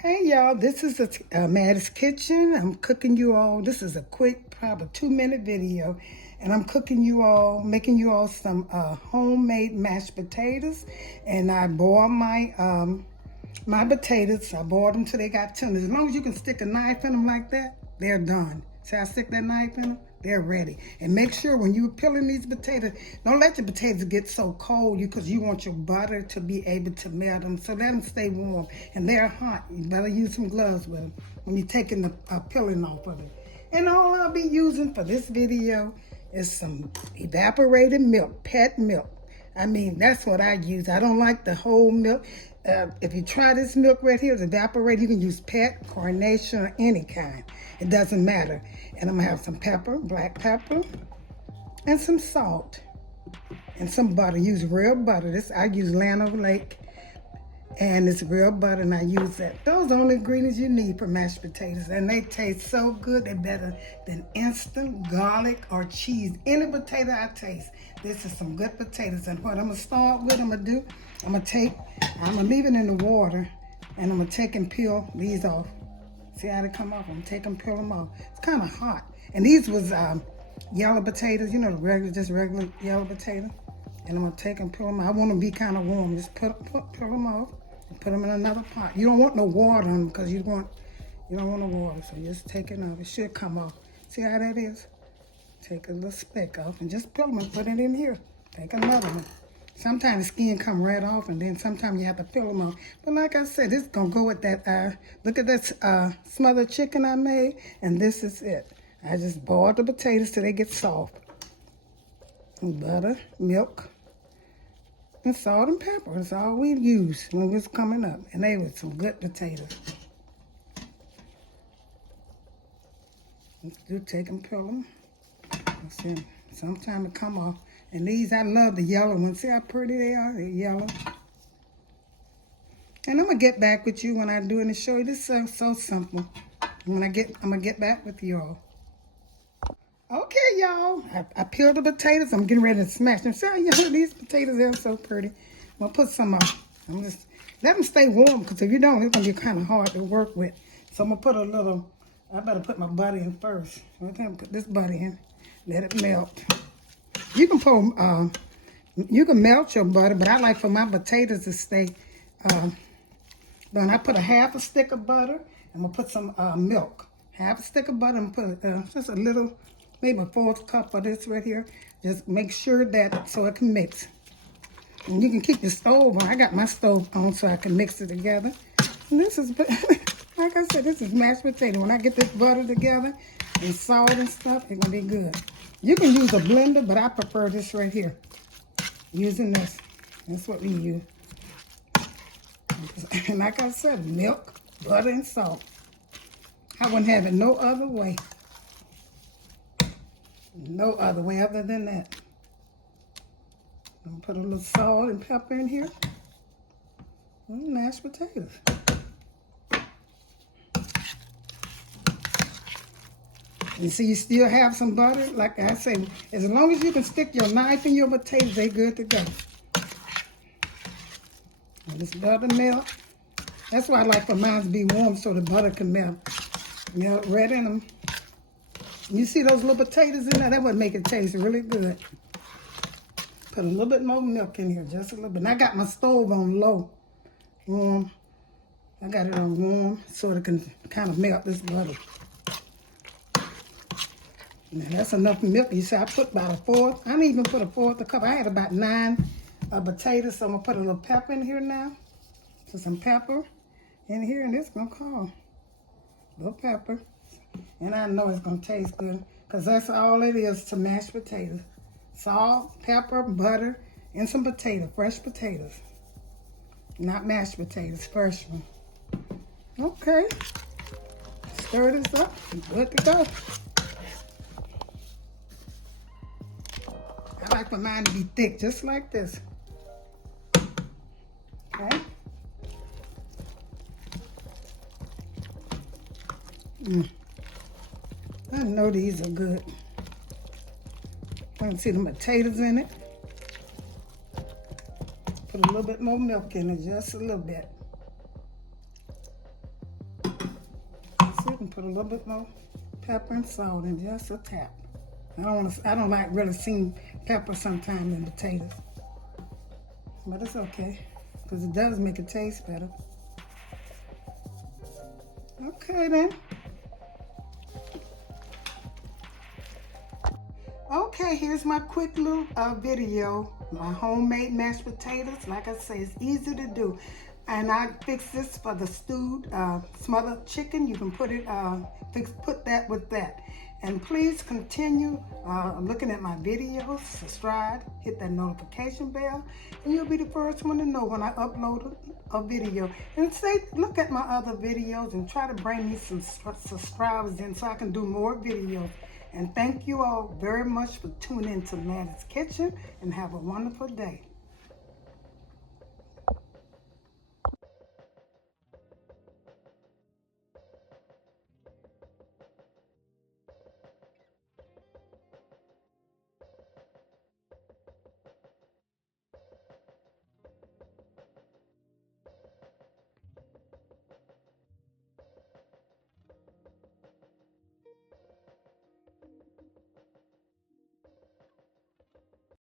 Hey y'all, this is Mattie's Kitchen. I'm cooking you all. This is a quick, probably 2-minute video, and I'm cooking you all, making you all some homemade mashed potatoes. And I boil my potatoes. I boiled them till they got tender. As long as you can stick a knife in them like that, they're done. See, I stick that knife in them, they're ready. And make sure when you're peeling these potatoes, don't let your potatoes get so cold because you want your butter to be able to melt them. So let them stay warm. And they're hot. You better use some gloves with them when you're taking the peeling off of it. And all I'll be using for this video is some evaporated milk, pet milk. I mean, that's what I use. I don't like the whole milk. If you try this milk right here, it's evaporated. You can use pet, coronation, or any kind. It doesn't matter. And I'm gonna have some pepper, black pepper, and some salt, and some butter. Use real butter. I use Lano Lake, and it's real butter, and I use that. Those are the only ingredients you need for mashed potatoes, and they taste so good. They're better than instant garlic or cheese. Any potato I taste, this is some good potatoes. And what I'm gonna start with, I'm gonna leave it in the water, and I'm gonna take and peel these off. See how they come off? I'm gonna take them, peel them off. It's kind of hot. And these was yellow potatoes, you know, just regular yellow potato. And I'm gonna take and peel them off. I want them to be kind of warm. Just peel them off and put them in another pot. You don't want no water on them because you don't want no water. So just take it off. It should come off. See how that is? Take a little speck off and just peel them and put it in here. Take another one. Sometimes the skin come right off, and then sometimes you have to peel them off. But like I said, this is gonna go with that. Look at that smothered chicken I made, and this is it. I just boiled the potatoes till they get soft. And butter, milk, and salt and pepper. That's all we used when we was coming up, and they were some good potatoes. Let's take and peel them. See, sometimes it come off. And these, I love the yellow ones. See how pretty they are? They're yellow. And I'm gonna get back with you when I do it and show you. This is so simple. I'm gonna get back with you all. Okay, y'all. I peeled the potatoes. I'm getting ready to smash them. See how these potatoes are so pretty. I'm gonna put some I'm just let them stay warm, because if you don't, it's gonna be kind of hard to work with. So I'm gonna put a little. I better put my butter in first. I'm gonna put this butter in. Let it melt. You can melt your butter, but I like for my potatoes to stay done. I put a half a stick of butter. I'm gonna put some milk. Half a stick of butter, and put just a little, maybe a 1/4 cup of this right here. Just make sure that so it can mix. And you can keep the stove on. I got my stove on so I can mix it together. And this is, like I said, this is mashed potato. When I get this butter together and salt and stuff, it's gonna be good. You can use a blender, but I prefer this right here. Using this. That's what we use. And like I said, milk, butter, and salt. I wouldn't have it no other way. No other way other than that. I'm gonna put a little salt and pepper in here. And mashed potatoes. You see, you still have some butter. Like I say, as long as you can stick your knife in your potatoes, they good to go. And this butter melt. That's why I like for mine to be warm so the butter can melt. Melt right in them. You see those little potatoes in there? That would make it taste really good. Put a little bit more milk in here, just a little bit. And I got my stove on low. Warm. I got it on warm so it can kind of melt this butter. Now that's enough milk. You see, I put about 1/4. I didn't even put 1/4 cup. I had about 9 potatoes, so I'm gonna put a little pepper in here now. So some pepper in here, and it's gonna call a little pepper. And I know it's gonna taste good, because that's all it is to mashed potatoes. Salt, pepper, butter, and some fresh potatoes. Not mashed potatoes, fresh one. Okay. Stir this up. Good to go. I like for mine to be thick, just like this. Okay. I know these are good. I can see the potatoes in it. Put a little bit more milk in it, just a little bit. it and put a little bit more pepper and salt and just a tap. I don't like really seeing pepper sometimes in potatoes, but it's okay because it does make it taste better. Okay then. Okay, here's my quick little video. My homemade mashed potatoes. Like I say, it's easy to do. And I fixed this for the stewed smothered chicken. You can put it, put that with that. And please continue looking at my videos, subscribe, hit that notification bell, and you'll be the first one to know when I upload a video. And look at my other videos and try to bring me some subscribers in so I can do more videos. And thank you all very much for tuning in to Mattie's Kitchen, and have a wonderful day.